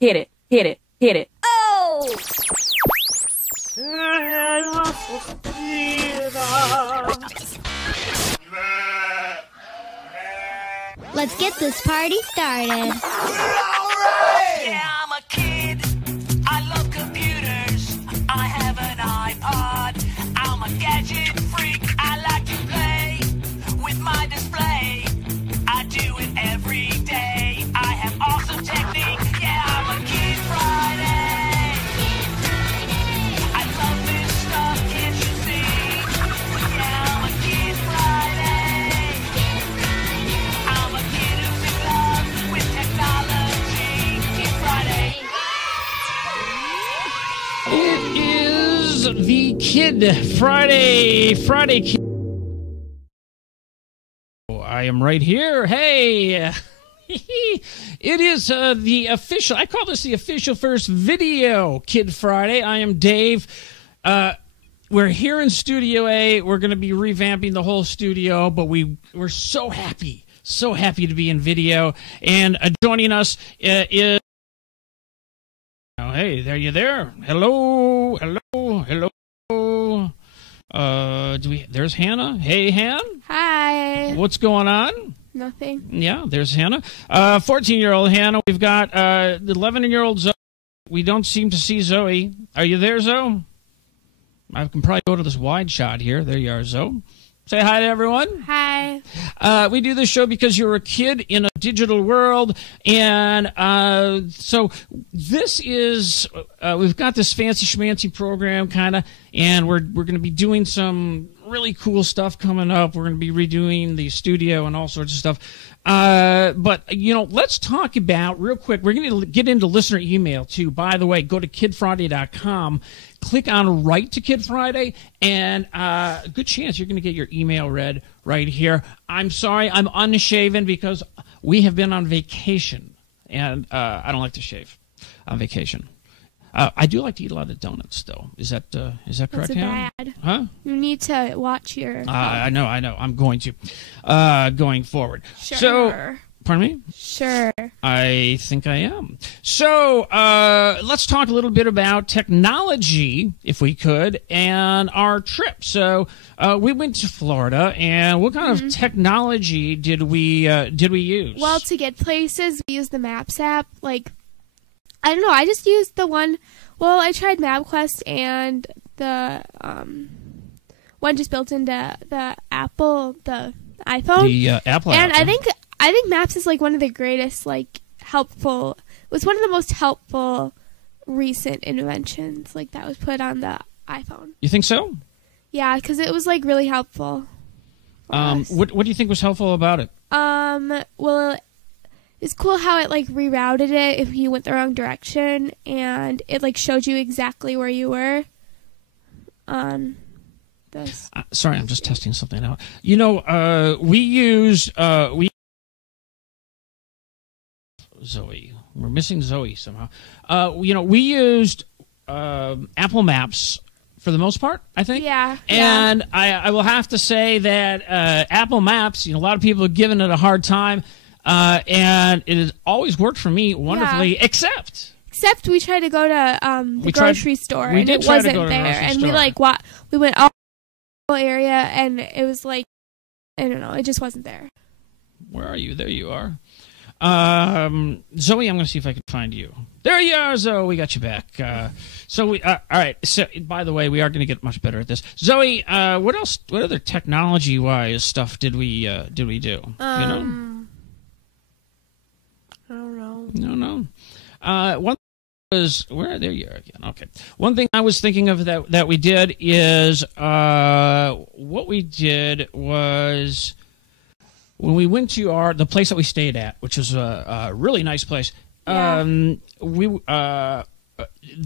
hit it, hit it, hit it. Oh! Let's get this party started. Yeah, I'm a kid. I love computers. I have an iPod. I'm a gadget freak. I like to play with my display. I do it every day. I have awesome technique. Yeah, I'm a Kid Friday. I love this stuff, can't you see? Yeah, I'm a Kid Friday. I'm a kid who's in love with technology. Kid Friday. It is the Kid Friday Kid. I am right here. Hey, it is the official. I call this the official first video Kid Friday. I am Dave. We're here in Studio A. We're going to be revamping the whole studio, but we're so happy to be in video. And joining us is. Oh, hey, there you there. Hello. There's Hannah. Hey, Han. Hi. What's going on? Nothing. Yeah, there's Hannah. 14-year-old Hannah. We've got 11-year-old Zoe. We don't seem to see Zoe. Are you there, Zoe? I can probably go to this wide shot here. There you are, Zoe. Say hi to everyone. Hi. We do this show because you're a kid in a digital world, and so this is we've got this fancy schmancy program kind of, and we're going to be doing some really cool stuff coming up. We're going to be redoing the studio and all sorts of stuff. But, you know, let's talk about, real quick, we're going to get into listener email, too. By the way, go to kidfriday.com, click on Write to Kid Friday, and a good chance you're going to get your email read right here. I'm sorry, I'm unshaven because we have been on vacation, and I don't like to shave on vacation. I do like to eat a lot of donuts, though. Is that correct, That's Hannah? bad. Huh? You need to watch your... I know. I'm going to. Going forward. Sure. So, pardon me? Sure. I think I am. So, let's talk a little bit about technology, if we could, and our trip. So, we went to Florida, and what kind of technology did we use? Well, to get places, we used the Maps app. Like, I don't know. I just used the one... Well, I tried MapQuest and the one just built into the Apple, the iPhone. The Apple and app. I think Maps is like one of the greatest, like, helpful... It was one of the most helpful recent inventions, like, that was put on the iPhone. You think so? Yeah, because it was, like, really helpful. What do you think was helpful about it? Well, it's cool how it, like, rerouted it if you went the wrong direction, and it, like, showed you exactly where you were on this. Sorry, I'm just testing something out. You know, we used Zoe. We're missing Zoe somehow. You know, we used Apple Maps for the most part, I think. Yeah. And I will have to say that Apple Maps, you know, a lot of people have given it a hard time. And it has always worked for me wonderfully, except we tried to go to the grocery store, and it wasn't there. And we went all area, and it was like, I don't know, it just wasn't there. Where are you? There you are. Zoe, I'm going to see if I can find you. There you are, Zoe. We got you back. All right. So, by the way, we are going to get much better at this. Zoe, what else? What other technology-wise stuff did we do? You know? I don't know. No. One was there you are again. Okay. One thing I was thinking of that we did is what we did was when we went to the place that we stayed at, which was a really nice place. Yeah. The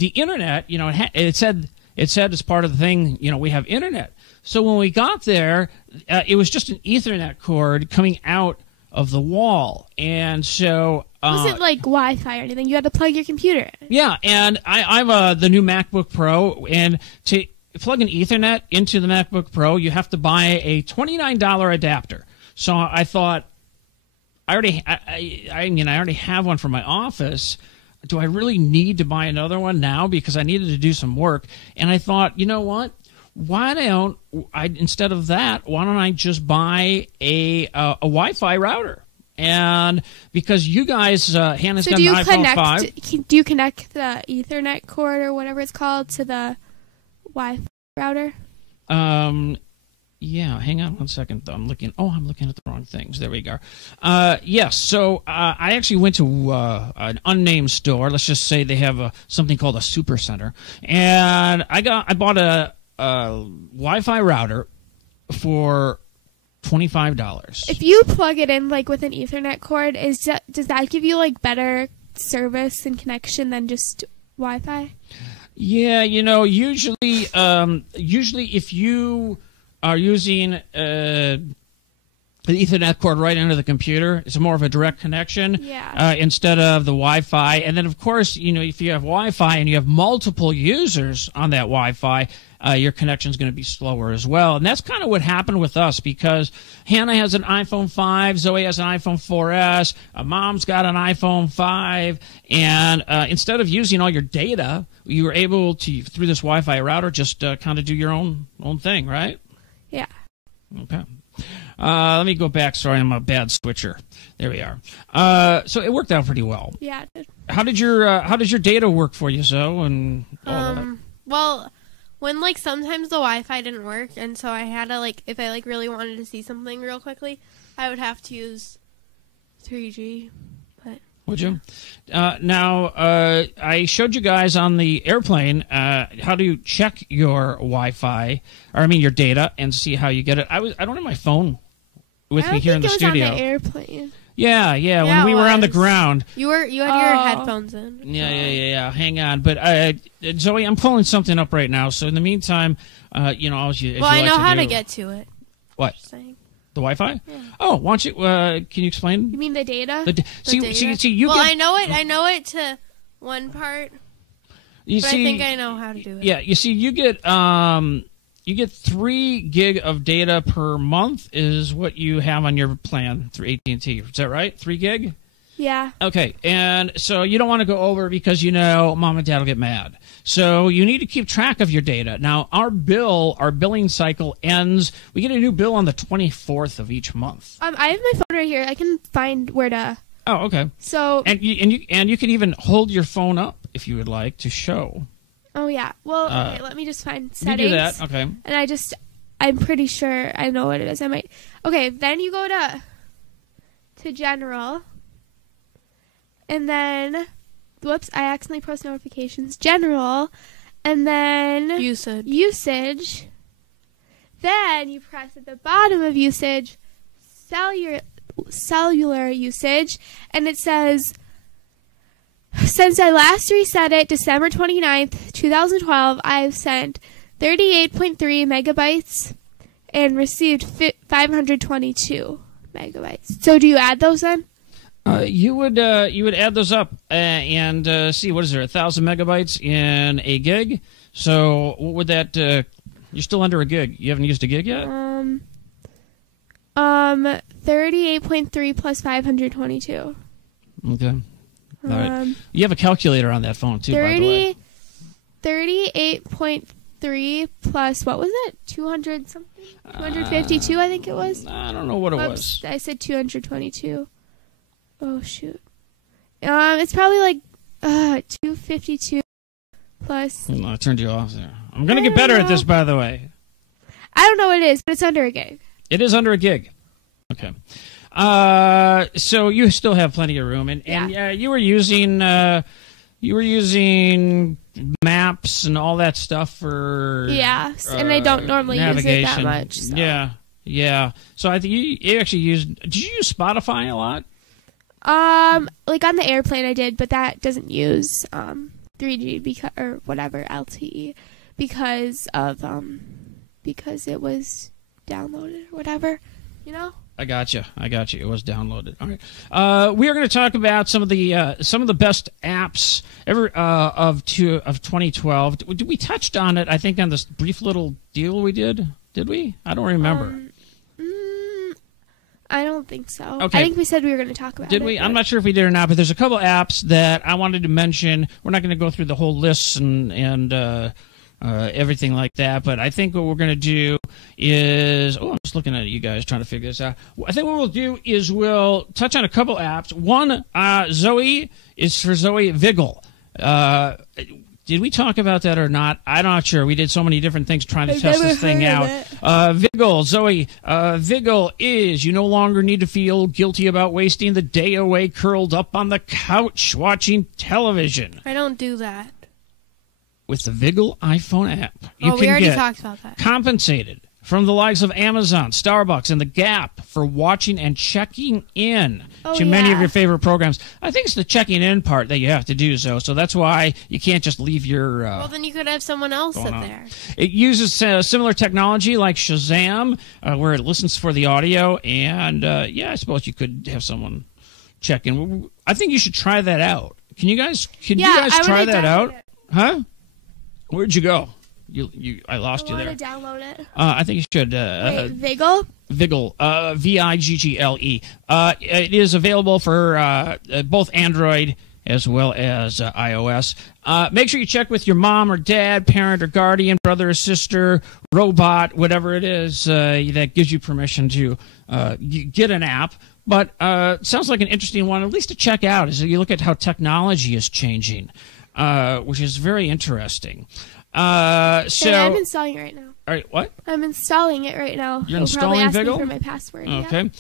internet, you know, it said as part of the thing, you know, we have internet. So when we got there, it was just an Ethernet cord coming out of the wall, and so was it like Wi-Fi or anything? You had to plug your computer in. Yeah, and I'm the new MacBook Pro, and to plug an Ethernet into the MacBook Pro, you have to buy a $29 adapter. So I thought, I already have one for my office, do I really need to buy another one now because I needed to do some work? And I thought, you know what? Why don't I, instead of that, why don't I just buy a Wi-Fi router? And because you guys, Hannah's got an iPhone 5. Do you connect the Ethernet cord or whatever it's called to the Wi-Fi router? Yeah, hang on one second. I'm looking at the wrong things. There we go. Yes, so I actually went to an unnamed store. Let's just say they have something called a super center. And I bought a Wi-Fi router for $25. If you plug it in like with an Ethernet cord, does that give you like better service and connection than just Wi-Fi? Yeah, usually if you are using the Ethernet cord right into the computer, it's more of a direct connection instead of the Wi-Fi. And then, of course, if you have Wi-Fi and you have multiple users on that Wi-Fi, your connection is going to be slower as well. And that's kind of what happened with us because Hannah has an iPhone 5, Zoe has an iPhone 4S, Mom's got an iPhone 5, and instead of using all your data, you were able to, through this Wi-Fi router, just kind of do your own thing, right? Yeah. Okay. Let me go back. Sorry, I'm a bad switcher. There we are. So it worked out pretty well. Yeah, it did. How did your data work for you, Zoe? And all that? Well, when sometimes the Wi-Fi didn't work, and so I had to if I really wanted to see something real quickly, I would have to use 3G. But would you? Now, I showed you guys on the airplane how to check your Wi-Fi, your data, and see how you get it. I don't have my phone with me here in the studio. On the airplane. Yeah. When we were on the ground, you had your headphones in. Yeah. Hang on, but Zoe, I'm pulling something up right now. So in the meantime, as you I know like how to to get to it. What? Just saying. The Wi-Fi? Yeah. Oh, why don't you? Can you explain? You mean the data? See, you. Well, get, I know it. I know it to one part. I think I know how to do it. Yeah, you see, you get 3 gig of data per month is what you have on your plan through AT&T. Is that right? 3 gig? Yeah. Okay, and so you don't want to go over because Mom and Dad will get mad. So you need to keep track of your data. Now, our billing cycle ends. We get a new bill on the 24th of each month. I have my phone right here. I can find where to. Oh, okay. So and you can even hold your phone up if you would like to show. Oh yeah. Well, okay, let me just find settings. You do that, okay. And I'm pretty sure I know what it is. I might. Okay, then you go to general. And then, whoops, I accidentally pressed notifications. General, and then usage. Then you press at the bottom of usage, cellular usage, and it says, since I last reset it, December 29th, 2012, I've sent 38.3 megabytes and received 522 megabytes. So do you add those then? You would add those up and see, what is there, 1,000 megabytes in a gig? So what would that? You're still under a gig. You haven't used a gig yet. 38.3 plus 522. Okay. All right. You have a calculator on that phone too, by the way. 38.3 plus what was it? 200 something? 252, I think it was. I don't know what it was. I said 222. Oh shoot. It's probably 252 plus. I turned you off there. I'm gonna get better at this, by the way. I don't know what it is, but it's under a gig. It is under a gig. Okay. So you still have plenty of room, and you were using maps and all that stuff for and I don't normally use it that much. So. Yeah. So I think you actually used. Did you use Spotify a lot? On the airplane I did, but that doesn't use 3G or whatever LTE because it was downloaded or whatever, I got you. It was downloaded. All right. We are going to talk about some of the best apps ever of 2012. We touched on it, I think, on this brief little deal we did. Did we? I don't remember. I don't think so. Okay. I think we said we were going to talk about it. Did we? but- I'm not sure if we did or not, but there's a couple apps that I wanted to mention. We're not going to go through the whole lists and everything like that, but I think what we're going to do is... Oh, I'm just looking at you guys trying to figure this out. I think what we'll do is we'll touch on a couple apps. One, Zoe, is for Zoe Vigil. Did we talk about that or not? I'm not sure. We did so many different things trying to test this thing out. Vigil, Zoe, Vigil is you no longer need to feel guilty about wasting the day away curled up on the couch watching television. I don't do that. With the Vigil iPhone app, you we can already get talked about that. compensated from the likes of Amazon, Starbucks, and The Gap for watching and checking in to many of your favorite programs. I think it's the checking in part that you have to do, so that's why you can't just leave your... well, then you could have someone else sit there. It uses similar technology like Shazam, where it listens for the audio, and I suppose you could have someone check in. I think you should try that out. Can you guys try that out? Huh? Where'd you go? I lost you there. I want to download it. I think you should. Wait, Vigil? Vigil, Viggle. It is available for both Android as well as iOS. Make sure you check with your mom or dad, parent or guardian, brother or sister, robot, whatever it is that gives you permission to get an app. But sounds like an interesting one, at least to check out, as you look at how technology is changing, which is very interesting. I'm installing it right now. All right, what? I'm installing it right now. You're It'll installing probably ask Vigil? me for my password. Okay.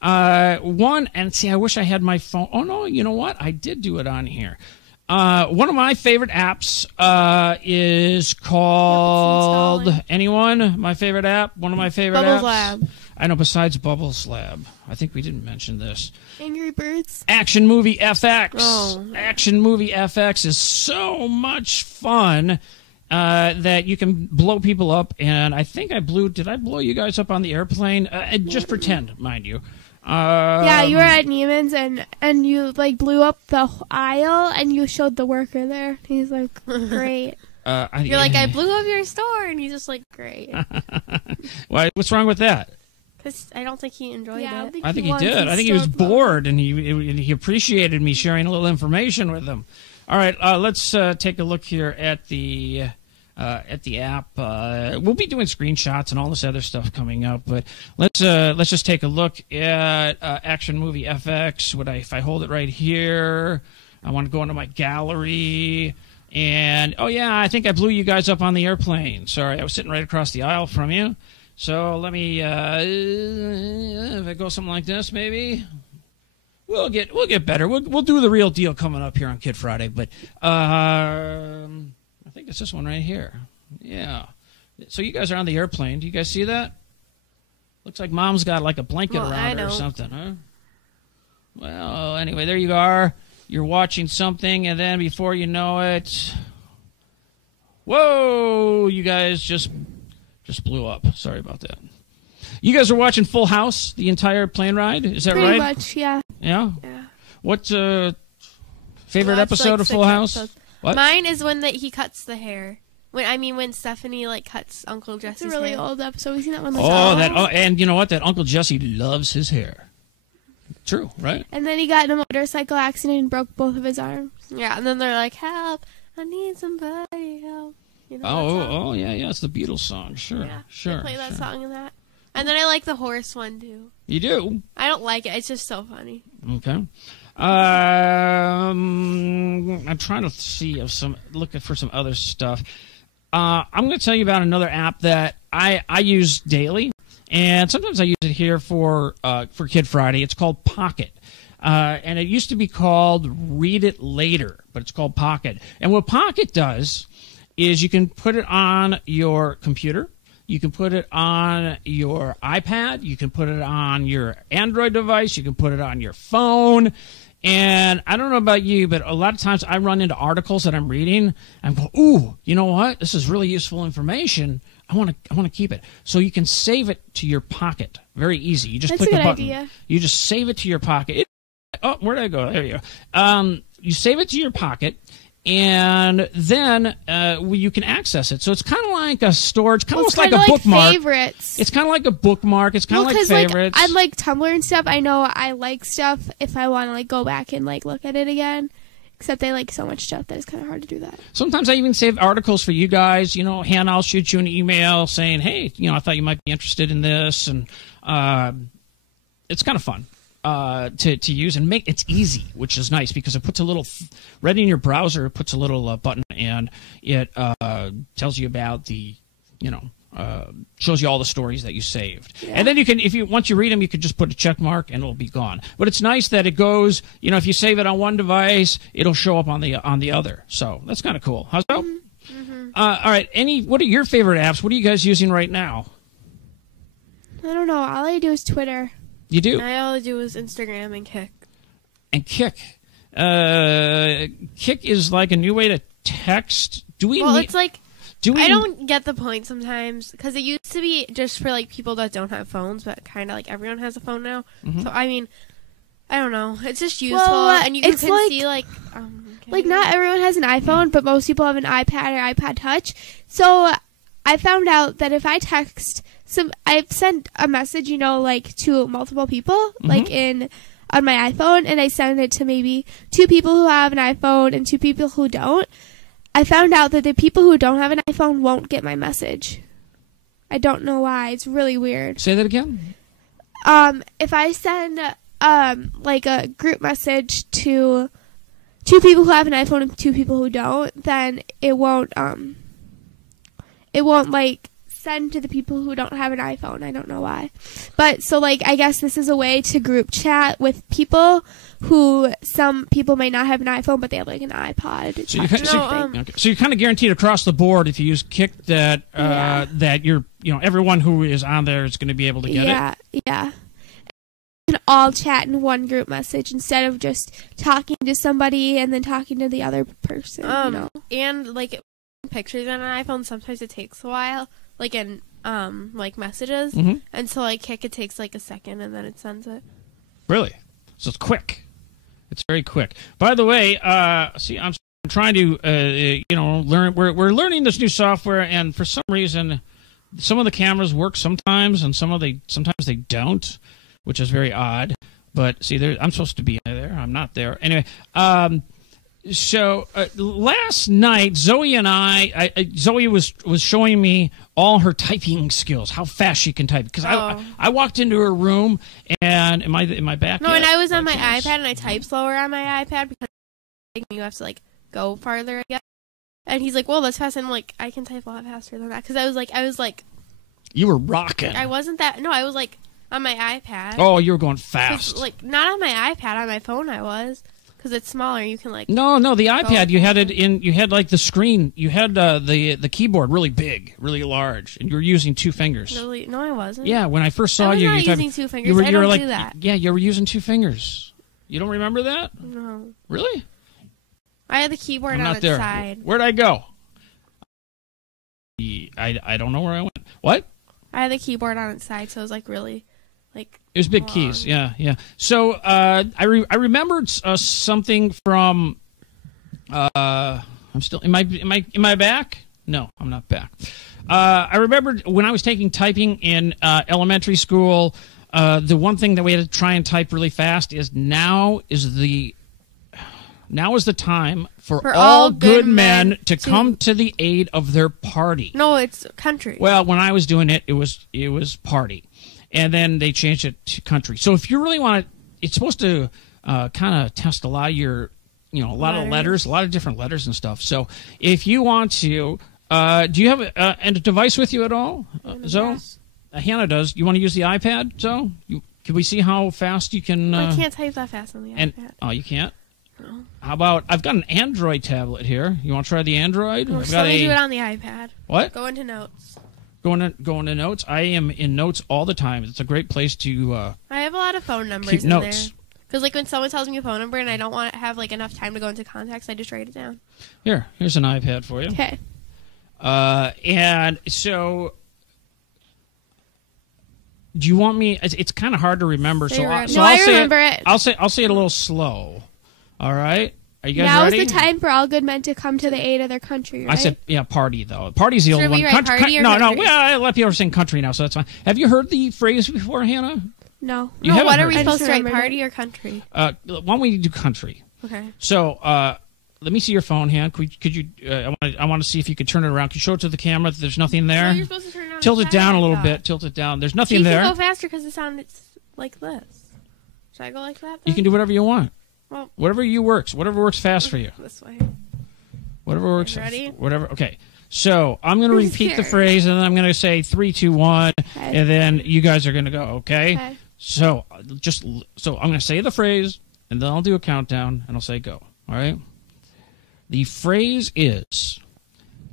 Yeah. One, and see, I wish I had my phone. Oh, no, you know what? I did do it on here. One of my favorite apps is called... Anyone? My favorite app? One of my favorite Bubbles apps? Lab. I know, besides Bubbles Lab. I think we didn't mention this. Angry Birds. Action Movie FX. Oh. Action Movie FX is so much fun that you can blow people up. And I think did I blow you guys up on the airplane? Just pretend, mind you. Yeah, you were at Neiman's and you like blew up the aisle and you showed the worker there. He's like, great. You're like, I blew up your store, and he's just like, great. Why? What's wrong with that? Because I don't think he enjoyed it. I think he did. I think he was bored, and he appreciated me sharing a little information with him. All right, let's take a look here at the app. We'll be doing screenshots and all this other stuff coming up, but let's just take a look at Action Movie FX. If I hold it right here, I want to go into my gallery. And, oh, yeah, I think I blew you guys up on the airplane. Sorry, I was sitting right across the aisle from you. So let me, if I go something like this, maybe, we'll get better. We'll do the real deal coming up here on Kid Friday. But I think it's this one right here. Yeah. So you guys are on the airplane. Do you guys see that? Looks like Mom's got like a blanket around her or something, huh? Well, anyway, there you are. You're watching something, and then before you know it, whoa! You guys just blew up. Sorry about that. You guys are watching Full House the entire plane ride. Is that right? Pretty much, yeah. Yeah. Yeah. What favorite episode of Full House? What? Mine is when he cuts the hair. When Stephanie like cuts Uncle Jesse's hair. It's a really old episode. We've seen that one. And you know what? That Uncle Jesse loves his hair. True, right? And then he got in a motorcycle accident and broke both of his arms. Yeah, and then they're like, "Help! I need somebody help." You know yeah, it's the Beatles song. Sure, yeah, sure. They play that song in that. And then I like the horse one too. You do? I don't like it. It's just so funny. Okay. I'm trying to see looking for some other stuff. I'm going to tell you about another app that I use daily. And sometimes I use it here for Kid Friday. It's called Pocket. And it used to be called Read It Later, but it's called Pocket. And what Pocket does is you can put it on your computer. You can put it on your iPad. You can put it on your Android device. You can put it on your phone. And I don't know about you, but a lot of times I run into articles that I'm reading. I'm going, ooh, you know what? This is really useful information. I want to keep it. So you can save it to your Pocket. Very easy. You just click a button. Idea. You just save it to your Pocket. Where did I go? There you go. You save it to your Pocket, and then you can access it. So it's kind of like a storage, kind of almost like a kinda bookmark. Favorites. It's kind of like a bookmark. It's kind of like favorites. Like, on like Tumblr and stuff, I know I like stuff if I want to like go back and like look at it again. Except they like so much stuff that it's kind of hard to do that. Sometimes I even save articles for you guys. You know, Hannah, I'll shoot you an email saying, hey, you know, I thought you might be interested in this. And it's kind of fun to use and make. It's easy, which is nice because it puts a little, right in your browser, it puts a little button and it tells you about the, you know, shows you all the stories that you saved. Yeah. And then you can, once you read them, you can just put a check mark and it'll be gone. But it's nice that it goes, you know, if you save it on one device, it'll show up on the other. So that's kind of cool. How's that? Mm-hmm. All right. What are your favorite apps? What are you guys using right now? I don't know. All I do is Twitter. You do? All I do is Instagram and Kik. And Kik. Kik is like a new way to text. It's like, I don't get the point sometimes because it used to be just for like people that don't have phones, but kind of like everyone has a phone now. Mm-hmm. So I mean, I don't know. It's just useful, and you can see like not everyone has an iPhone, but most people have an iPad or iPod Touch. So I found out that if I text I've sent a message, you know, like to multiple people, mm-hmm. like on my iPhone, and I send it to maybe 2 people who have an iPhone and 2 people who don't. I found out that the people who don't have an iPhone won't get my message. I don't know why. It's really weird. Say that again. If I send like a group message to 2 people who have an iPhone and 2 people who don't, then it won't like send to the people who don't have an iPhone. I don't know why. But so like I guess this is a way to group chat with people who some people may not have an iPhone, but they have like an iPod. So you're kind of guaranteed across the board if you use Kik that that you're, you know, everyone who is on there is going to be able to get it. Yeah. We can all chat in one group message instead of just talking to somebody and then talking to the other person. You know? And like pictures on an iPhone, sometimes it takes a while, like in like messages, mm-hmm. and so like Kik, it takes like a second and then it sends it. Really? So it's quick. It's very quick. By the way, see, I'm trying to, you know, learn. We're learning this new software, and for some reason, some of the cameras work sometimes, and sometimes they don't, which is very odd. But see, I'm supposed to be there. I'm not there. Anyway, so last night, Zoe and Zoe was showing me all her typing skills, how fast she can type. Because I walked into her room, and am I back? No, and I was on my iPad, and I type slower on my iPad because you have to like go farther, I guess. And he's like, "Well, that's fast." And I'm like, I can type a lot faster than that because I was like, you were rocking. I wasn't that. No, I was like on my iPad. Oh, you were going fast. Like not on my iPad, on my phone. I was. Because it's smaller, you can like. No, the iPad. You had it in. You had like the screen. You had the keyboard really big, really large, and you were using 2 fingers. Really? No, I wasn't. Yeah, when I first saw you, I was not using 2 fingers. I don't do that. Yeah, you were using 2 fingers. You don't remember that? No. Really? I had the keyboard on its side. Where'd I go? I don't know where I went. What? I had the keyboard on its side, so it was like really. Like it was big keys, yeah. So I remembered something from. I'm still. Am I back? No, I'm not back. I remembered when I was taking typing in elementary school. The one thing that we had to try and type really fast is now is the time for all good men to come to the aid of their party. No, it's country. Well, when I was doing it, it was party. And then they changed it to country. So if you really want to, it's supposed to kind of test a lot of your, you know, a lot of letters, a lot of different letters and stuff. So if you want to, do you have a device with you at all, Zoe? Hannah does. You want to use the iPad, Zoe? Can we see how fast you can? I can't type that fast on the iPad. Oh, you can't? No. How about, I've got an Android tablet here. You want to try the Android? Let me do it on the iPad. What? Go into Notes. Going to Notes. I am in Notes all the time. It's a great place to. I have a lot of phone numbers keep in notes. there. Because like when someone tells me a phone number and I don't want to have like enough time to go into contacts, I just write it down. Here's an iPad for you. Okay. And so, do you want me? It's kind of hard to remember. I remember it. I'll say it a little slow. All right. Are you guys now ready? Now is the time for all good men to come to the aid of their country, right? I said, yeah, party, though. Party's the old one. Party or no, country? well, a lot of people are saying country now, so that's fine. Have you heard the phrase before, Hannah? No. What are we supposed to write, party or country? Why don't we do country? Okay. So, let me see your phone, Hannah. Could you? I want to see if you could turn it around. Can you show it to the camera that there's nothing there? No, you're supposed to turn it on. Tilt it down a little bit. Tilt it down. There's nothing there. You can go faster because the sound is like this. Should I go like that? Then? You can do whatever you want. Well, whatever works fast for you. This way. Whatever works. Ready? Whatever. Okay. So I'm going to repeat the phrase, and then I'm going to say 3, 2, 1, and then you guys are going to go. Okay. So I'm going to say the phrase, and then I'll do a countdown, and I'll say go. All right. The phrase is,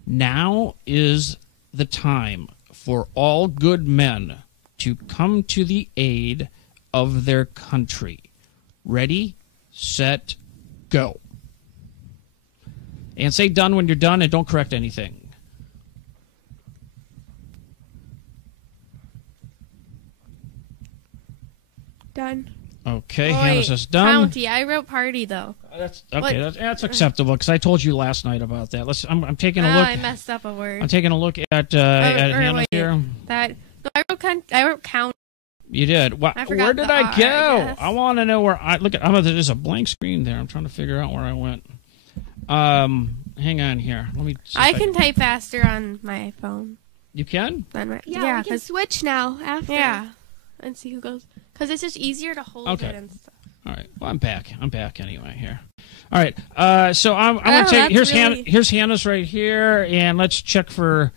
now is the time for all good men to come to the aid of their country. Ready, set, go. And say done when you're done, and don't correct anything. Done. Okay, Hannah says done. County. I wrote party though. That's okay. That's acceptable because I told you last night about that. I'm taking a look. I messed up a word. I'm taking a look at Hannah here. I wrote count. You did. Where did I go? I want to know where I look at. There's a blank screen there. I'm trying to figure out where I went. Hang on here. Let me. I can type faster on my phone. You can? Yeah, we can switch now after. Yeah, and see who goes. Because it's just easier to hold it and stuff. All right. Well, I'm back. I'm back anyway here. All right. So I'm going to take. Here's Hannah's right here, and let's check for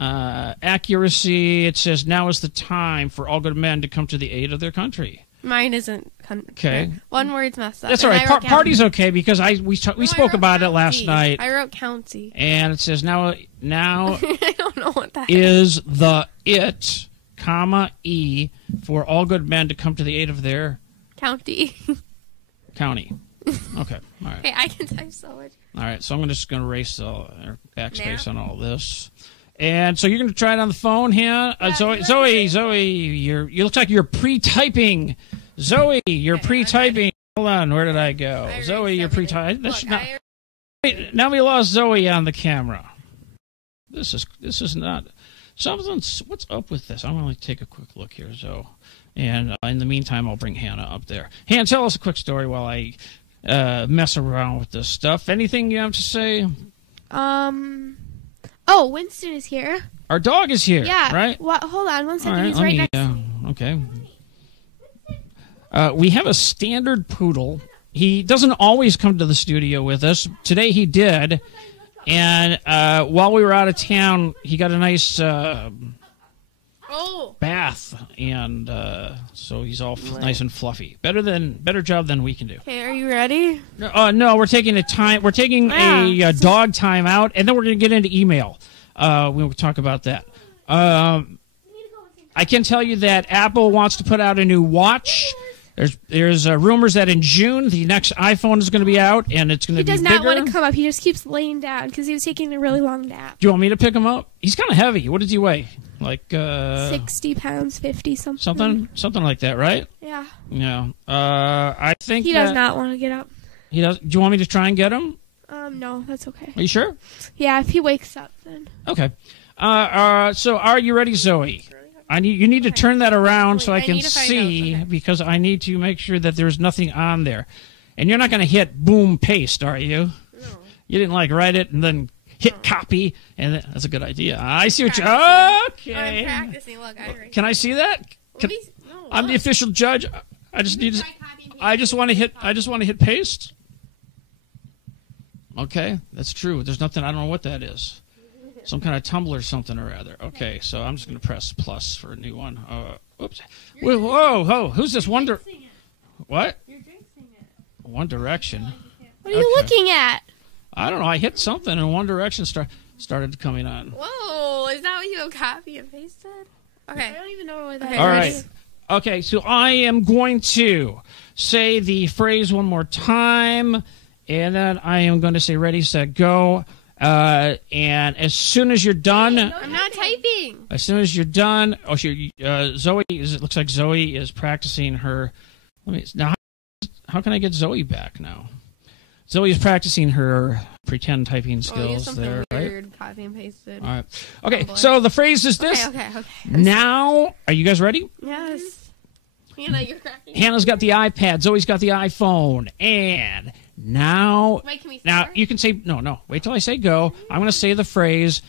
accuracy. It says now is the time for all good men to come to the aid of their country. Mine isn't. Okay. One word's messed up. That's all right. Party's okay because we spoke about it last night. I wrote county. And it says now. I don't know what that is the it, comma E for all good men to come to the aid of their county. Okay. All right. Hey, I can type so much. All right. So I'm just going to erase the backspace on all this. And so you're going to try it on the phone, Hannah? Zoe, you look like you're pre-typing. Zoe, you're pre-typing. Hold on, where did I go? Zoe, you're pre-typing. Now we lost Zoe on the camera. This is not something's. What's up with this? I'm going to take a quick look here, Zoe. And in the meantime, I'll bring Hannah up there. Hannah, tell us a quick story while I mess around with this stuff. Anything you have to say? Oh, Winston is here. Our dog is here. Yeah. Right? Hold on one second. He's right next to me. Okay. We have a standard poodle. He doesn't always come to the studio with us. Today he did. And while we were out of town, he got a nice bath. And so he's all nice and fluffy. Better job than we can do. Okay, are you ready? No, we're taking a time. We're taking a dog time out, and then we're going to get into email. We'll talk about that. I can tell you that Apple wants to put out a new watch. There's rumors that in June the next iPhone is going to be out, and it's going to be bigger. He does not want to come up. He just keeps laying down because he was taking a really long nap. Do you want me to pick him up? He's kind of heavy. What does he weigh? Like 60 pounds, 50 something. Something like that, right? Yeah. Yeah. I think he does not want to get up. He does. Do you want me to try and get him? No, that's okay. Are you sure? Yeah, if he wakes up, then. Okay. So are you ready, Zoe? You need to turn that around so I can see because I need to make sure that there's nothing on there. And you're not going to hit boom paste, are you? No. You didn't write it and then hit copy, and that's a good idea. I see what you. Okay. I'm practicing. Look, can I see that? I'm the official judge. I just need. I just want to hit paste. Okay, that's true. There's nothing. I don't know what that is. Some kind of Tumblr something or other. Okay, so I'm just going to press plus for a new one. Oops. Whoa. Who's this? What? You're jinxing it. One Direction. What are you looking at? I don't know. I hit something and One Direction started coming on. Whoa, is that what you copy and pasted? Okay. I don't even know what that is. All right. Okay, so I am going to say the phrase one more time, and then I am going to say ready, set, go. And as soon as you're done, I'm not typing. As soon as you're done, Zoe it looks like Zoe is practicing her. Now, how can I get Zoe back now? Zoe's practicing her pretend typing Oh, use skills something there, right? weird, copy and pasted. All right. Okay, boy. so the phrase is this. Okay. Now, are you guys ready? Yes. Hannah, you're cracking. Hannah's got the iPad. Zoe's got the iPhone. And now, Wait, can we now start? you can say, no. Wait till I say go. I'm going to say the phrase.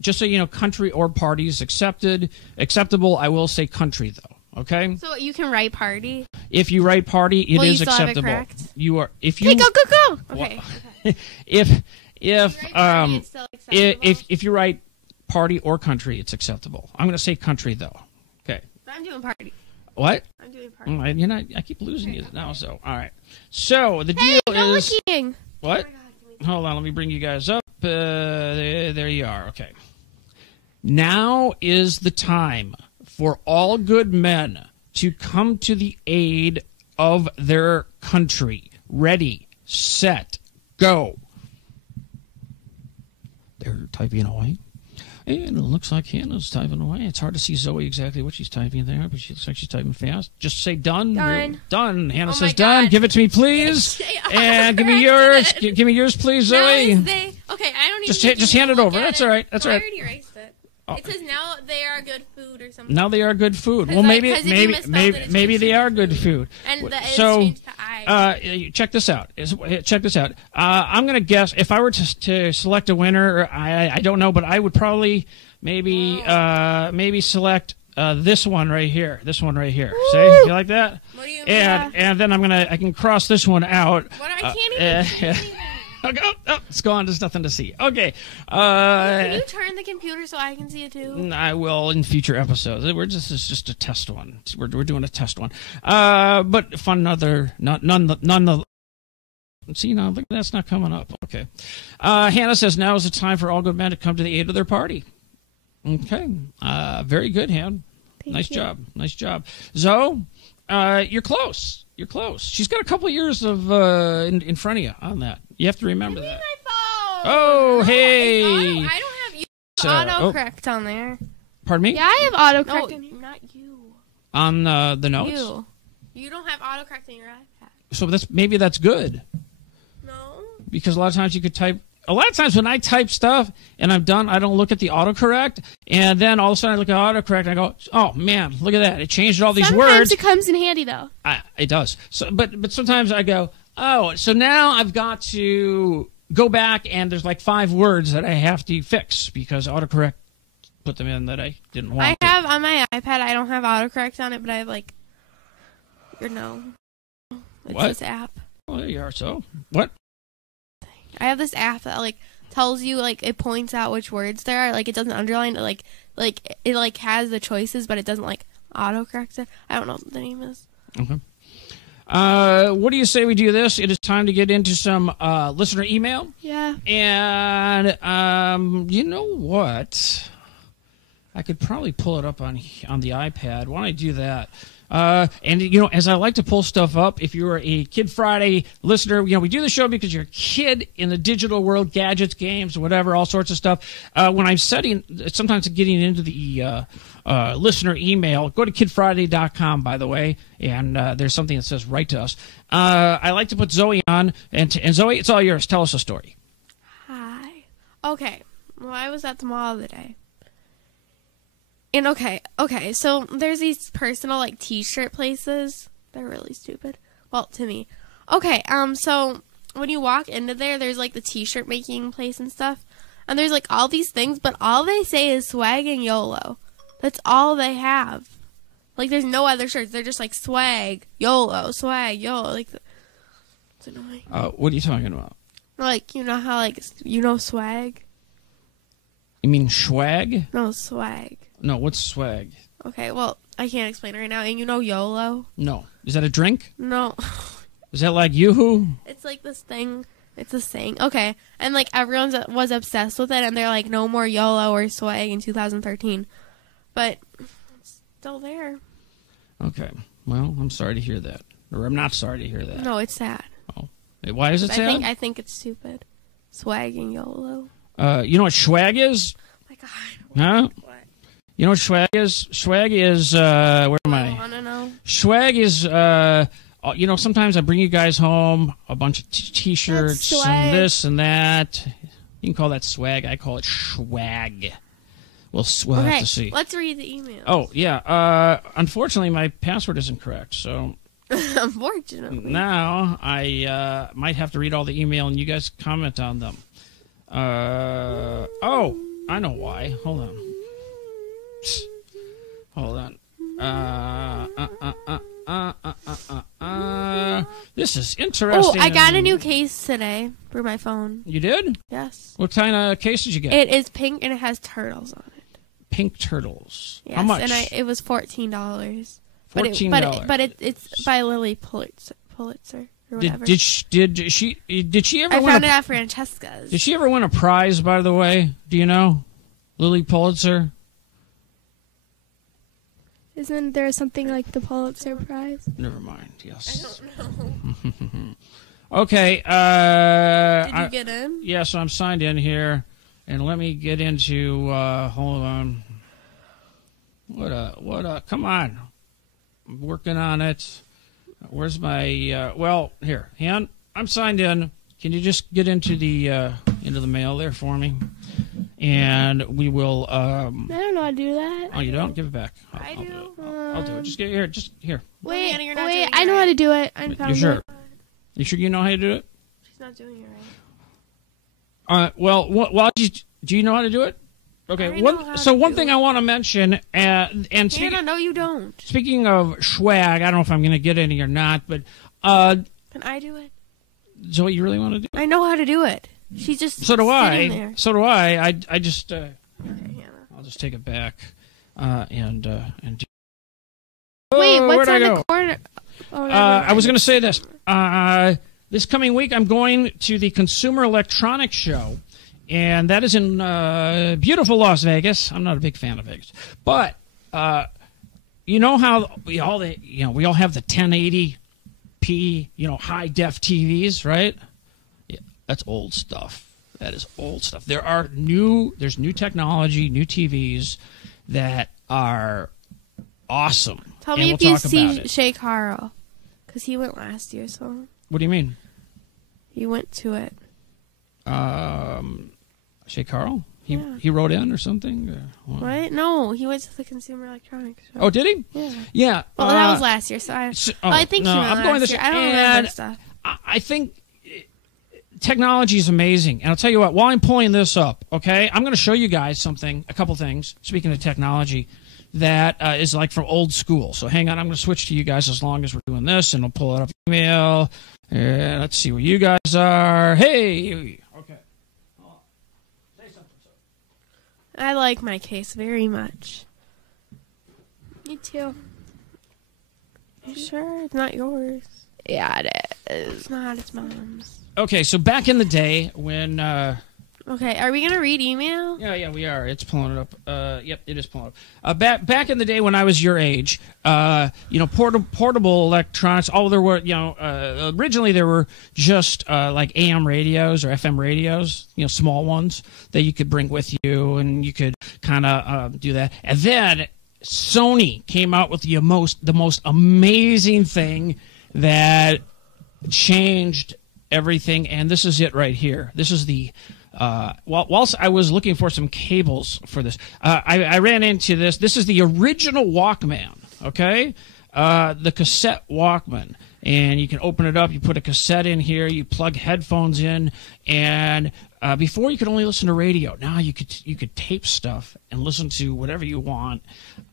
Just so you know, country or party is acceptable. I will say country, though. Okay? So you can write party? If you write party, it Will you is still have it acceptable. correct? You are if you Okay, go. Okay. if If if you write party or country, it's acceptable. I'm going to say country though. Okay. I'm doing party. What? I'm doing party. You're not. I keep losing you now. So all right. So the deal No is looking. what? Hold on. Let me bring you guys up. There you are. Okay. Now is the time for all good men to come to the aid of their country. Ready, set, go. They're typing away. And it looks like Hannah's typing away. It's hard to see Zoe exactly what she's typing there, but she looks like she's typing fast. Just say done. Done. Done. Hannah Oh says my done. God. Give it to me, please. And give me yours. Give me yours, please, Now Zoe. is they, okay, I don't even Just need just to hand it look over. at That's it. all right. That's No, all I right. already erased it. Oh. It says now they are good food or something. Now they are good food. 'Cause Well, I- maybe 'cause if you maybe misspelled maybe it, it maybe changed they it are to good food. food. And the is So changed to I. check this out. Check this out. I'm gonna guess if I were to select a winner, I don't know, but I would probably maybe select this one right here. This one right here. See, you like that? What do you And then I can cross this one out. What? I can't even. Oh, it's gone. There's nothing to see. Okay. Can you turn the computer so I can see it too? I will in future episodes. This is just a test one. We're doing a test one. But fun. None. See, now look, that's not coming up. Okay. Hannah says now is the time for all good men to come to the aid of their party. Okay. Very good, Han. Nice job. Nice job. Zoe, you're close. You're close. She's got a couple of years of in front of you on that. You have to remember that. My phone. Oh, hey. I don't have autocorrect on there. Pardon me? Yeah, I have autocorrect. No, not you. On the notes? You don't have autocorrect on your iPad. So maybe that's good. No. Because a lot of times you could type. A lot of times when I type stuff and I'm done, I don't look at the autocorrect, and then all of a sudden I look at autocorrect and I go, "Oh man, look at that! It changed all these Sometimes words." it comes in handy though. It does. So, but sometimes I go, "Oh, so now I've got to go back and there's like 5 words that I have to fix because autocorrect put them in that I didn't want." I have on my iPad. I don't have autocorrect on it, but I have like, it's What? this app. Oh, there you are. So what? I have this app that like tells you like it points out which words there are. Like it doesn't underline it. It has the choices, but it doesn't like autocorrect it. I don't know what the name is. Okay. What do you say we do this? It is time to get into some listener email. Yeah. And you know what? I could probably pull it up on the iPad. Why don't I do that? And as I like to pull stuff up, if you're a Kid Friday listener, we do the show because you're a kid in the digital world, gadgets, games, whatever, all sorts of stuff. When I'm sometimes getting into the listener email, go to kidfriday.com, by the way, and there's something that says write to us. I like to put Zoe on, and Zoe, it's all yours. Tell us a story. Hi. Okay. Well, I was at the mall the other day. And okay, so there's these personal like t-shirt places. They're really stupid. Well, to me. Okay, so when you walk into there, there's like the t-shirt making place and stuff. And there's like all these things, but all they say is swag and YOLO. That's all they have. Like there's no other shirts. They're just like swag, YOLO, swag, YOLO. Like it's annoying. What are you talking about? Like how swag? You mean swag? No, swag. No, what's swag? Okay, well, I can't explain it right now. And YOLO? No. Is that a drink? No. Is that like Yoo-hoo? It's like this thing. It's a saying. Okay. And like everyone was obsessed with it, and they're like, no more YOLO or swag in 2013. But it's still there. Okay. Well, I'm sorry to hear that. Or I'm not sorry to hear that. No, it's sad. Oh. Why is it sad? I think it's stupid. Swag and YOLO. You know what swag is? Oh my God. Huh? What? You know what swag is? Swag is, where am I I? want to know. Swag is, sometimes I bring you guys home a bunch of T-shirts and this and that. You can call that swag. I call it swag. We'll have to see. Let's read the email. Oh, yeah. Unfortunately, my password isn't correct, so... Unfortunately. Now, I might have to read all the email and you guys comment on them. Oh, I know why. Hold on. This is interesting. Oh, I got a new case today for my phone. You did? Yes. What kind of case did you get? It is pink and it has turtles on it. Pink turtles. Yes, How much? And it was $14. $14. But it's by Lily Pulitzer or whatever. Did she ever? I found it at Francesca's. Did she ever win a prize? By the way, do you know, Lily Pulitzer? Isn't there something like the Pulitzer Prize? Never mind. Yes. I don't know. Okay. Did you get in? Yeah, so I'm signed in here, and let me get into. Hold on. What? Come on. I'm working on it. Where's my? Well, here. Han, I'm signed in. Can you just get into the mail there for me? And we will. I don't know how to do that. Oh, you don't? Give it back. I do. I'll do it. Just get here. Just here. Wait. I know how to do it. You sure? You sure you know how to do it? She's not doing it right. Well, do you know how to do it? Okay. One thing I want to mention, and no, you don't. Speaking of swag, I don't know if I'm going to get any or not, but can I do it? Zoe, you really want to do it? I know how to do it. She's just so do I. There. So do I. I just okay, I'll just take it back and do. Wait, what's on the corner? Oh, I was going to say this. This coming week, I'm going to the Consumer Electronics Show, and that is in beautiful Las Vegas. I'm not a big fan of Vegas, but you know how we all have the 1080p, high def TVs, right? Yeah, that's old stuff. That is old stuff. There's new technology, new TVs that are awesome. Tell me if you see Shay Carl, because he went last year. So what do you mean? He went to it. Shay Carl? He wrote in or something? Or what? No, he went to the Consumer Electronics Show. Oh, did he? Yeah. Yeah. Well, that was last year, so I think he went last year. I don't remember stuff. I think technology is amazing. And I'll tell you what, while I'm pulling this up, okay, I'm going to show you guys a couple things, speaking of technology, that is like from old school. So hang on, I'm going to switch to you guys as long as we're doing this, and I'll pull it up email. Let's see where you guys are. Hey! Okay. Say something. I like my case very much. Me too. You sure it's not yours? Yeah, it is. It's not. It's Mom's. Okay, so back in the day when... Okay, are we going to read email? Yeah, we are. It's pulling it up. Yep, it is pulling it up. Back in the day when I was your age, portable electronics, there were, originally there were just like AM radios or FM radios, small ones that you could bring with you, and you could kind of do that. And then Sony came out with the most amazing thing that changed everything, and this is it right here. This is the... whilst I was looking for some cables for this, I ran into this. This is the original Walkman, okay? The cassette Walkman. And you can open it up. You put a cassette in here. You plug headphones in. And before you could only listen to radio. Now you could tape stuff and listen to whatever you want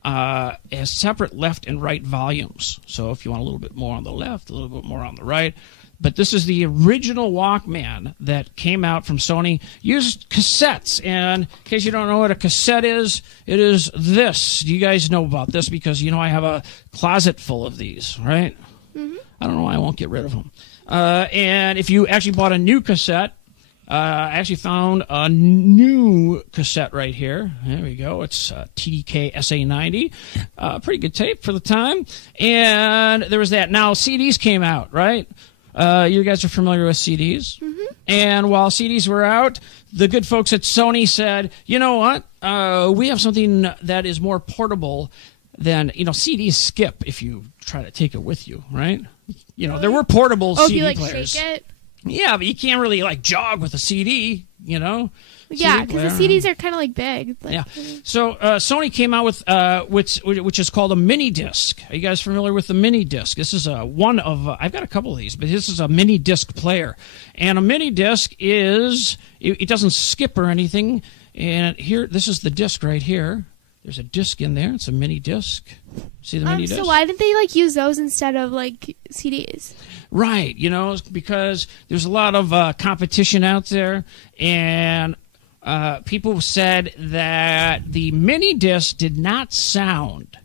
as separate left and right volumes. So if you want a little bit more on the left, a little bit more on the right. But this is the original Walkman that came out from Sony. Used cassettes. And in case you don't know what a cassette is, it is this. Do you guys know about this? Because, I have a closet full of these, right? Mm-hmm. I don't know why I won't get rid of them. And if you actually bought a new cassette, I actually found a new cassette right here. There we go. It's TDK SA90. Pretty good tape for the time. And there was that. Now, CDs came out, right? You guys are familiar with CDs. Mm-hmm. And while CDs were out, the good folks at Sony said, you know what? We have something that is more portable than, CDs skip if you try to take it with you, right? You know, there were portable Oh, if CD you like players. shake it. Yeah, but you can't really like jog with a CD, you know? Yeah, CD because the CDs are kind of like big. Like, yeah. So Sony came out with which is called a mini disc. Are you guys familiar with the mini disc? This is one of I've got a couple of these, but this is a mini disc player. And a mini disc is it doesn't skip or anything. And here, this is the disc right here. There's a disc in there. It's a mini disc. See the mini disc? So why didn't they like use those instead of like CDs? Right, you know, because there's a lot of competition out there, and people said that the mini disc did not sound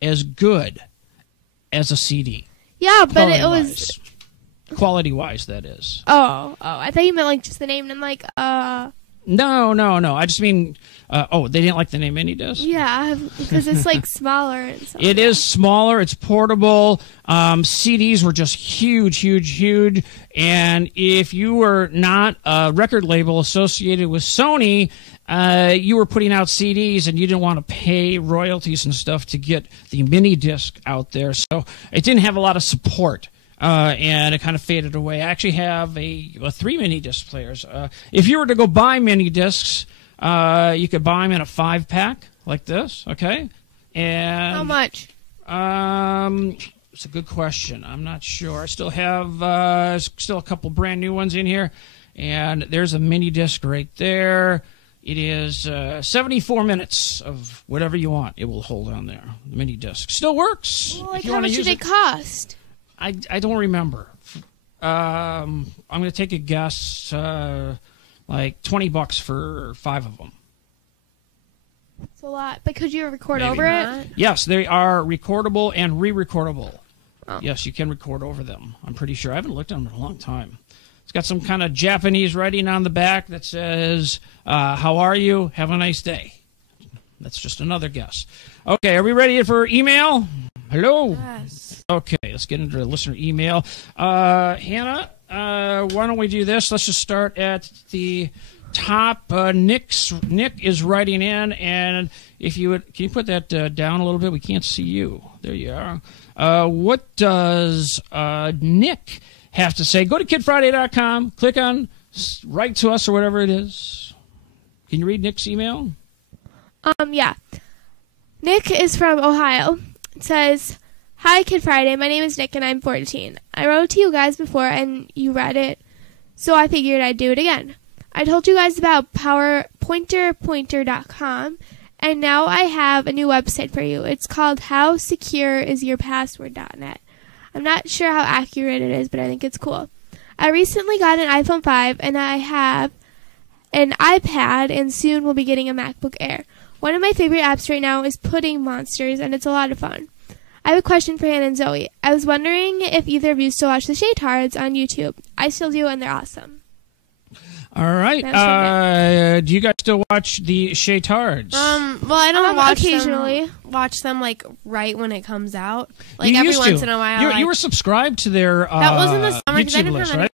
as good as a CD. Yeah, but it was quality-wise, that is. Oh, I thought you meant like just the name and like No. I just mean, they didn't like the name mini disc? Yeah, because it's like smaller and stuff. It is smaller. It's portable. CDs were just huge. And if you were not a record label associated with Sony, you were putting out CDs and you didn't want to pay royalties and stuff to get the mini disc out there. So it didn't have a lot of support. And it kind of faded away. I actually have a 3 mini disc players. If you were to go buy mini discs, you could buy them in a 5-pack like this, okay? And how much? It's a good question. I'm not sure. I still have still a couple brand new ones in here, and there's a mini disc right there. It is 74 minutes of whatever you want. It will hold on there. The mini disc still works. Well, like how much did it cost? I don't remember. I'm going to take a guess, like $20 for 5 of them. It's a lot. But could you record Maybe over it? Yes, they are recordable and re-recordable. Oh. Yes, you can record over them. I'm pretty sure. I haven't looked at them in a long time. It's got some kind of Japanese writing on the back that says, how are you? Have a nice day. That's just another guess. Okay, are we ready for email? Hello? Yes. Okay, let's get into the listener email. Hannah, why don't we do this? Let's just start at the top. Nick is writing in, and if you would, can you put that down a little bit? We can't see you. There you are. What does Nick have to say? Go to kidfriday.com, click on write to us or whatever it is. Can you read Nick's email? Yeah. Nick is from Ohio. It says, "Hi, Kid Friday. My name is Nick, and I'm 14. I wrote to you guys before, and you read it, so I figured I'd do it again. I told you guys about powerpointer.com, and now I have a new website for you. It's called howsecureisyourpassword.net. I'm not sure how accurate it is, but I think it's cool. I recently got an iPhone 5, and I have an iPad, and soon we'll be getting a MacBook Air. One of my favorite apps right now is Pudding Monsters, and it's a lot of fun. I have a question for Hannah and Zoe. I was wondering if either of you still watch the Shaytards on YouTube. I still do, and they're awesome." All right. Do you guys still watch the Shaytards? Well, I don't occasionally watch them like right when it comes out. Like you every used once to. in a while. You were subscribed to their that was in the summer because I YouTube didn't list, have right?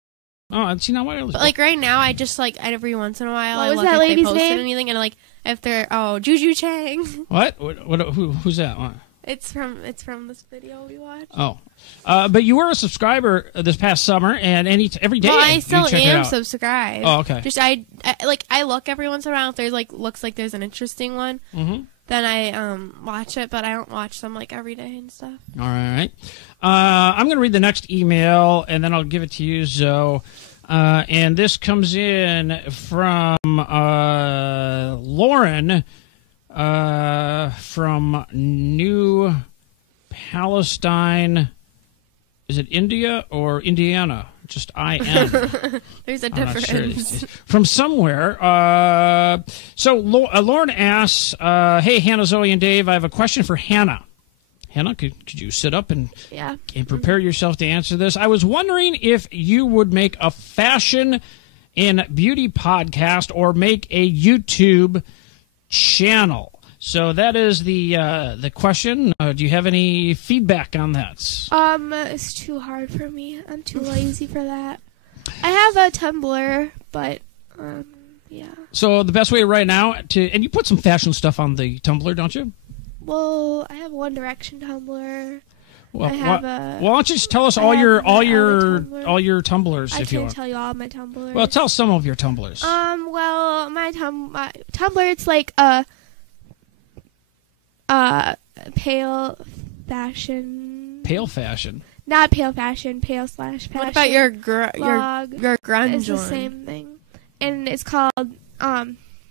Oh, see now what? But like right now, I just like every once in a while What I was look that if they lady's posted name? anything and like if they're Juju Chang. What? Who's that? What? It's from this video we watched. Oh, but you were a subscriber this past summer, and every day. Well, I you still check it am out. subscribed. Oh, okay. Just I look every once in a while if there's like looks like there's an interesting one. Mm-hmm. Then I watch it, but I don't watch them like every day and stuff. All right. I'm going to read the next email, and then I'll give it to you, Zoe. And this comes in from Lauren from New Palestine. Is it India or Indiana? Just I-N. There's a I'm not difference. sure. From somewhere. So Lauren asks, "Hey, Hannah, Zoe, and Dave, I have a question for Hannah." Hannah, could you sit up and prepare yourself to answer this? I was wondering if you would make a fashion and beauty podcast or make a YouTube channel. So that is the question. Do you have any feedback on that? It's too hard for me. I'm too lazy for that. I have a Tumblr, but yeah. So the best way right now and you put some fashion stuff on the Tumblr, don't you? Well, I have One Direction Tumblr. Well, I have why don't you just tell us all your Tumblrs I if you can't want? tell you all my Tumblrs. Well, tell some of your Tumblrs. Well, my Tumblr, it's like a pale fashion. Pale fashion. Not pale fashion. Pale/fashion. What about your blog? your grunge It's the one? same thing, and it's called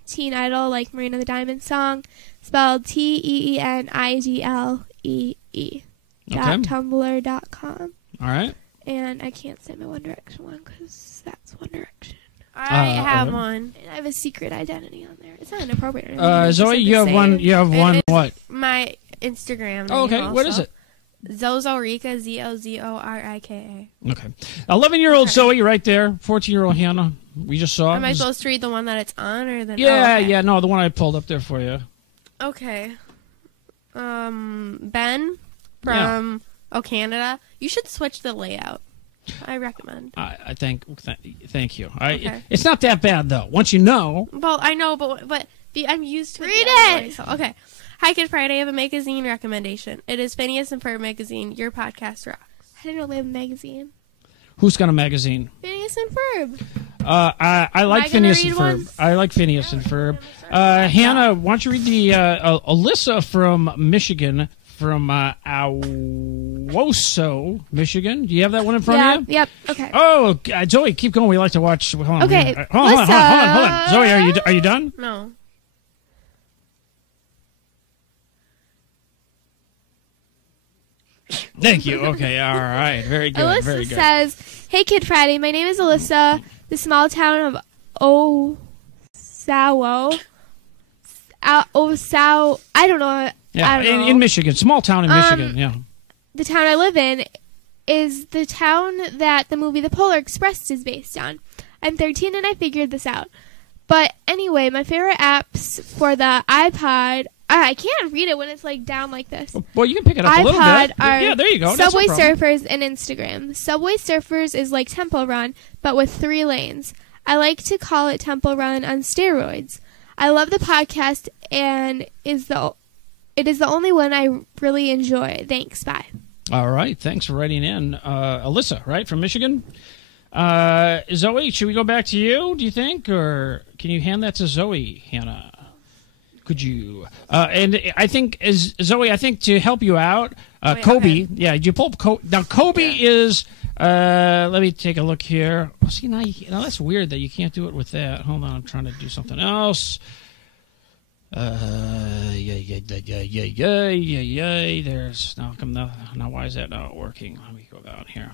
Teen Idol, like Marina the Diamond song, spelled TEENIDLEE. Okay. .tumblr.com. All right. And I can't say my One Direction one because that's One Direction. I have okay. one. And I have a secret identity on there. It's not inappropriate. Or anything, it's Zoe, just, like, you the have same. one. You have one. It's What? My Instagram. Oh, okay. name What is also. it? Zozorika, ZOZORIKA. Okay. 11-year-old Zoe, right there. 14-year-old Hannah. We just saw. Am I supposed to read the one that it's on or the? Yeah, oh, okay. yeah. No, the one I pulled up there for you. Okay. Ben from Canada. You should switch the layout. I recommend. I thank you. Okay. It's not that bad though. Once you know. Well, I know, but I'm used to Read the other it! way, so- okay. Hi, Kid Friday. I have a magazine recommendation. It is Phineas and Ferb magazine. Your podcast rocks. I didn't know they have a magazine. Who's got a magazine? Phineas and Ferb. I like I gonna Phineas read and one? Ferb. I like Phineas and Ferb. Hannah, why don't you read the Alyssa from Michigan, from Owosso, Michigan. Do you have that one in front of you? Yep. Okay. Oh, Zoe, keep going. We like to watch. Hold on. Okay, Hold on. Zoe, are you done? No. Thank you. Okay. All right. Very good. Alyssa Very good. says, "Hey, Kid Friday. My name is Alyssa. The small town of Osawo. Osaw. I don't know. Yeah, I don't know. in Michigan, small town in Michigan. Yeah. The town I live in is the town that the movie The Polar Express is based on. I'm 13 and I figured this out. But anyway, my favorite apps for the iPod. I can't read it when it's like down like this. Well, you can pick it up a little iPod bit. are Yeah, there you go. That's Subway no problem. Surfers and Instagram. Subway Surfers is like Temple Run, but with 3 lanes. I like to call it Temple Run on steroids. I love the podcast and it is the only one I really enjoy. Thanks. Bye. All right. Thanks for writing in. Alyssa, right, from Michigan. Zoe, should we go back to you, do you think? Or can you hand that to Zoe, Hannah? Could you? And I think, Zoe, I think to help you out, Wait, Kobe. okay. Yeah, you pull up now, Kobe is, let me take a look here. Oh, see, now that's weird that you can't do it with that. Hold on, I'm trying to do something else. Yeah. There's now why is that not working? Let me go down here.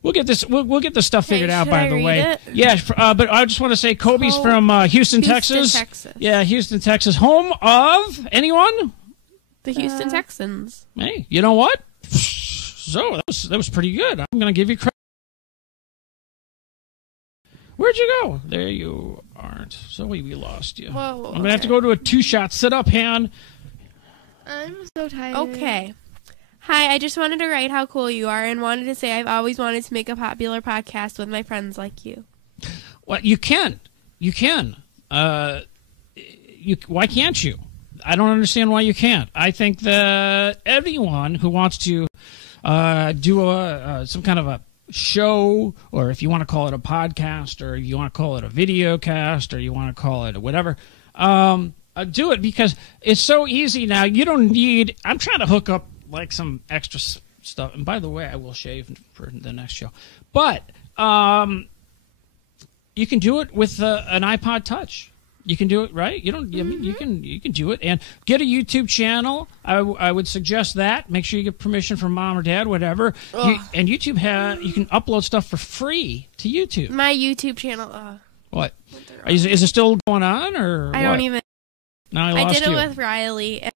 We'll get this. We'll get this stuff figured out. should By I the read way, it? yeah. But I just want to say, Kobe's from Houston, Texas. Yeah, Houston, Texas, home of anyone? The Houston Texans. Hey, you know what? So that was pretty good. I'm gonna give you credit. Where'd you go? There you aren't. Zoe, we lost you. Whoa, I'm gonna have to go to a 2-shot sit-up hand. I'm so tired. Okay. Hi, I just wanted to write how cool you are and wanted to say I've always wanted to make a popular podcast with my friends like you. Well, you can. You can. Why can't you? I don't understand why you can't. I think that anyone who wants to do some kind of a show, or if you want to call it a podcast, or if you want to call it a video cast, or you want to call it whatever, do it, because it's so easy now. You don't need... I'm trying to hook up like some extra stuff. And by the way, I will shave for the next show. But you can do it with an iPod Touch. You can do it, right? You don't. I mean, you can do it, and get a YouTube channel. I would suggest that. Make sure you get permission from mom or dad, whatever. And YouTube you can upload stuff for free to YouTube. My YouTube channel. What? Is it still going on, or I don't even. No, I I lost did it you. with Riley. And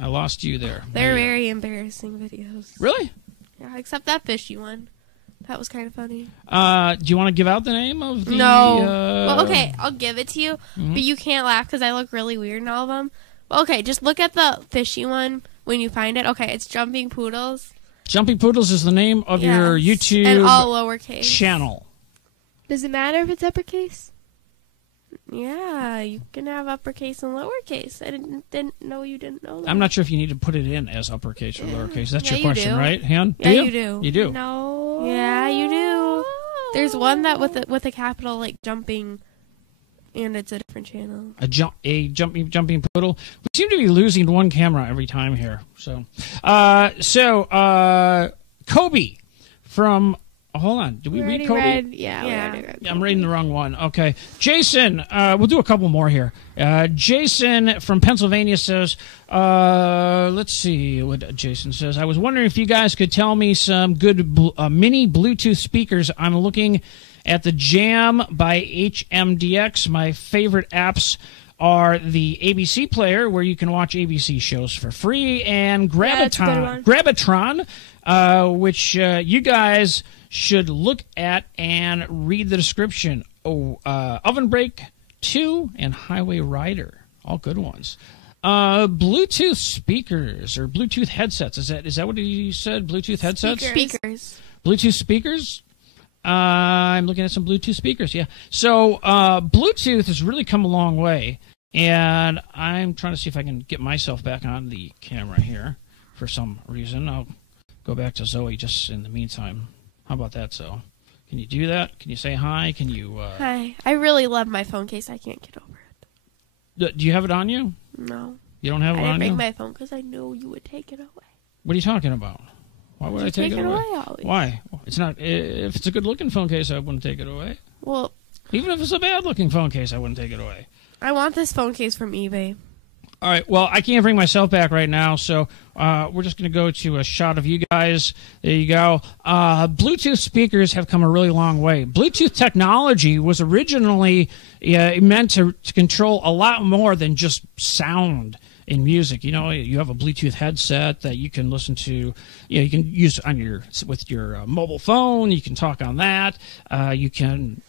I lost you there. they're very embarrassing videos. Really? Yeah, except that fishy one. That was kind of funny. Do you want to give out the name of the? No. Well, okay, I'll give it to you, Mhm. but you can't laugh because I look really weird in all of them. Well, okay, just look at the fishy one when you find it. Okay, it's Jumping Poodles. Jumping Poodles is the name of your Yes, YouTube and all lowercase. channel. Does it matter if it's uppercase? Yeah, you can have uppercase and lowercase. I didn't know you didn't know that. I'm not sure if you need to put it in as uppercase or lowercase. That's Yeah, your question, do. right, Han? Yeah, you do. You do. No. Yeah, you do. There's one that with a capital like jumping, and it's a different channel. A jumping poodle. We seem to be losing one camera every time here. So, Kobe from. Hold on. Did we read Kobe? Yeah. We already read I'm reading the wrong one. Okay. Jason, we'll do a couple more here. Jason from Pennsylvania says, let's see what Jason says. I was wondering if you guys could tell me some good mini Bluetooth speakers. I'm looking at the Jam by HMDX. My favorite apps are the ABC player, where you can watch ABC shows for free, and Grabitron, which you guys should look at and read the description. Oven Break 2 and Highway Rider, all good ones. Bluetooth speakers or Bluetooth headsets. Is that what you said? Bluetooth headsets? Speakers. Bluetooth speakers? I'm looking at some Bluetooth speakers, yeah. So Bluetooth has really come a long way, and I'm trying to see if I can get myself back on the camera here for some reason. I'll go back to Zoe just in the meantime. How about that, Zoe? Can you do that? Can you say hi? Can you... Hi. I really love my phone case. I can't get over it. Do you have it on you? No. You don't have it I didn't on you? bring my phone because I knew you would take it away. What are you talking about? Why would I take it away? Always? Why? It's not. If it's a good-looking phone case, I wouldn't take it away. Well, Even if it's a bad-looking phone case, I wouldn't take it away. I want this phone case from eBay. All right, well, I can't bring myself back right now, so we're just going to go to a shot of you guys. There you go. Bluetooth speakers have come a really long way. Bluetooth technology was originally meant to control a lot more than just sound in music. You know, you have a Bluetooth headset that you can listen to. You can use on with your mobile phone. You can talk on that. You can,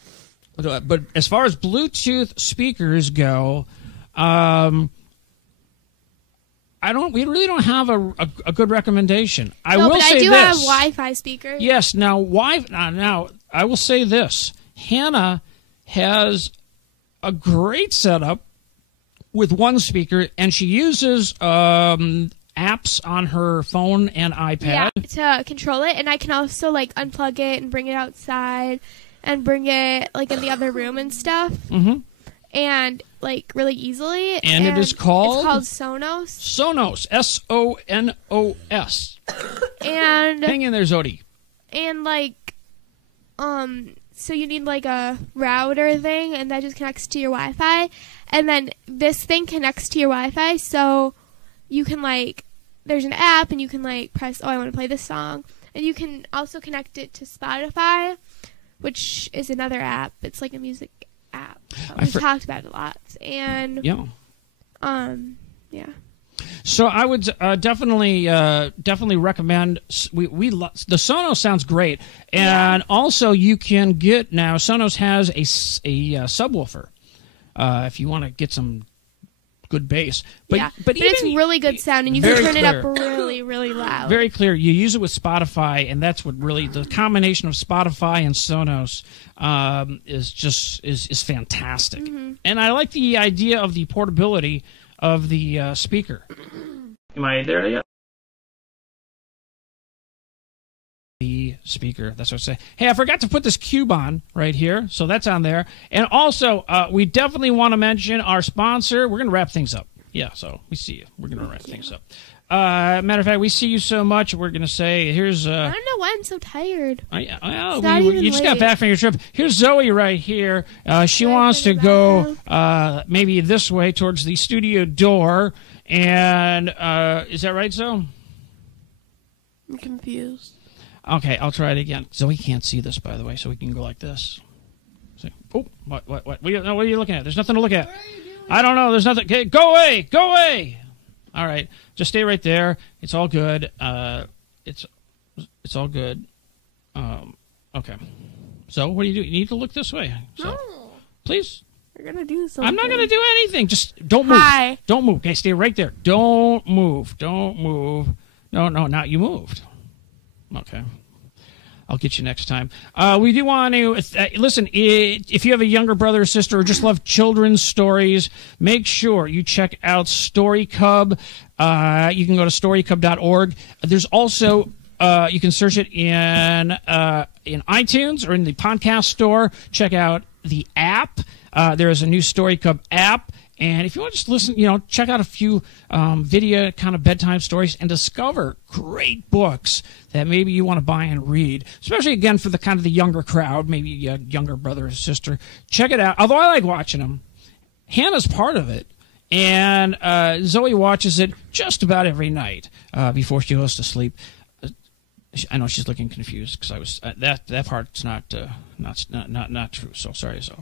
but as far as Bluetooth speakers go, we really don't have a good recommendation. I will say this. I do have Wi-Fi speakers. Yes. Now, now I will say this. Hannah has a great setup with one speaker, and she uses apps on her phone and iPad. Yeah, to control it, and I can also like unplug it and bring it outside and bring it like in the other room and stuff. Mm-hmm. And like really easily. And it is called? It's called Sonos. Sonos. Sonos. And hang in there, Zodi. And like, so you need like a router thing, and that just connects to your Wi-Fi, and then this thing connects to your Wi-Fi, so you can like, there's an app, and you can like press, I want to play this song, and you can also connect it to Spotify, which is another app. It's like a music app. We've talked about it a lot, and yeah. So I would definitely recommend. The Sonos sounds great, and also you can get now. Sonos has a subwoofer if you want to get some good bass. But it's really good sound, and you can turn it up really, really loud. Very clear. You use it with Spotify, and that's what really the combination of Spotify and Sonos is fantastic. Mm-hmm. And I like the idea of the portability of the speaker. Am I there yet? The speaker. That's what I say. Hey, I forgot to put this cube on right here, so that's on there. And also, we definitely want to mention our sponsor. We're going to wrap things up. Yeah, so we see you. We're going to wrap things up. Matter of fact, we see you so much. We're going to say, here's. I don't know why I'm so tired. You just got back from your trip. Here's Zoe right here. She wants to go maybe this way towards the studio door. And is that right, Zoe? I'm confused. Okay, I'll try it again. Zoe can't see this, by the way, so we can go like this. See? Oh, what? What are you looking at? There's nothing to look at. I don't know. There's nothing. Okay, go away. Go away. All right, just stay right there. It's all good. It's all good. Okay. So what do? You need to look this way. So, no. Please. You're gonna do something. I'm not gonna do anything. Just don't move. Hi. Don't move. Okay, stay right there. Don't move. Don't move. No, not you moved. Okay. I'll get you next time. We do want to listen. If you have a younger brother or sister or just love children's stories, make sure you check out Story Cub. You can go to storycub.org. There's also you can search it in iTunes or in the podcast store. Check out the app. There is a new Story Cub app. And if you want to just listen, check out a few video kind of bedtime stories and discover great books that maybe you want to buy and read, especially, again, for the kind of the younger crowd, maybe a younger brother or sister. Check it out. Although I like watching them. Hannah's part of it. And Zoe watches it just about every night before she goes to sleep. I know she's looking confused because I was that part's not true. So sorry, Zoe.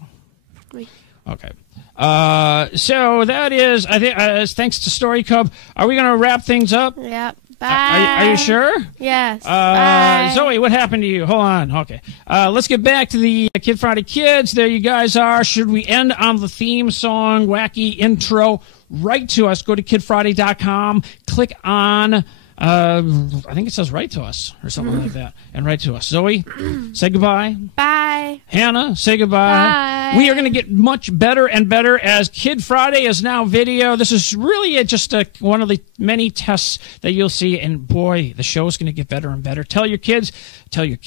Wait. Okay. So that is, I think, thanks to Story Cub. Are we going to wrap things up? Yep. Bye. Are you sure? Yes. Bye. Zoe, what happened to you? Hold on. Okay. Let's get back to the Kid Friday Kids. There you guys are. Should we end on the theme song, wacky intro? Write to us. Go to kidfriday.com. Click on... I think it says write to us or something like that. And write to us. Zoe, say goodbye. Bye. Hannah, say goodbye. Bye. We are going to get much better and better as Kid Friday is now video. This is really just one of the many tests that you'll see. And boy, the show is going to get better and better. Tell your kids, tell your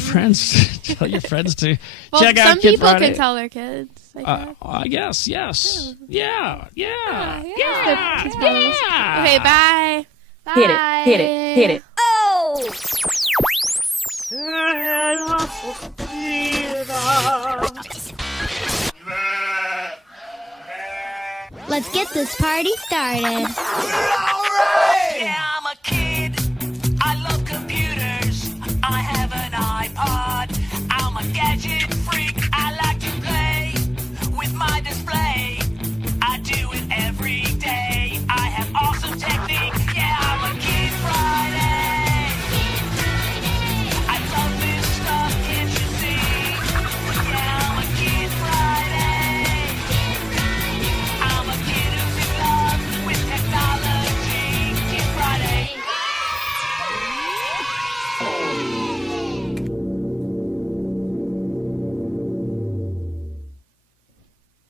friends, tell your friends to check out Kid Friday. Some people can tell their kids. I guess, yes. Yeah. Okay, bye. Bye. Hit it. Oh! Let's get this party started.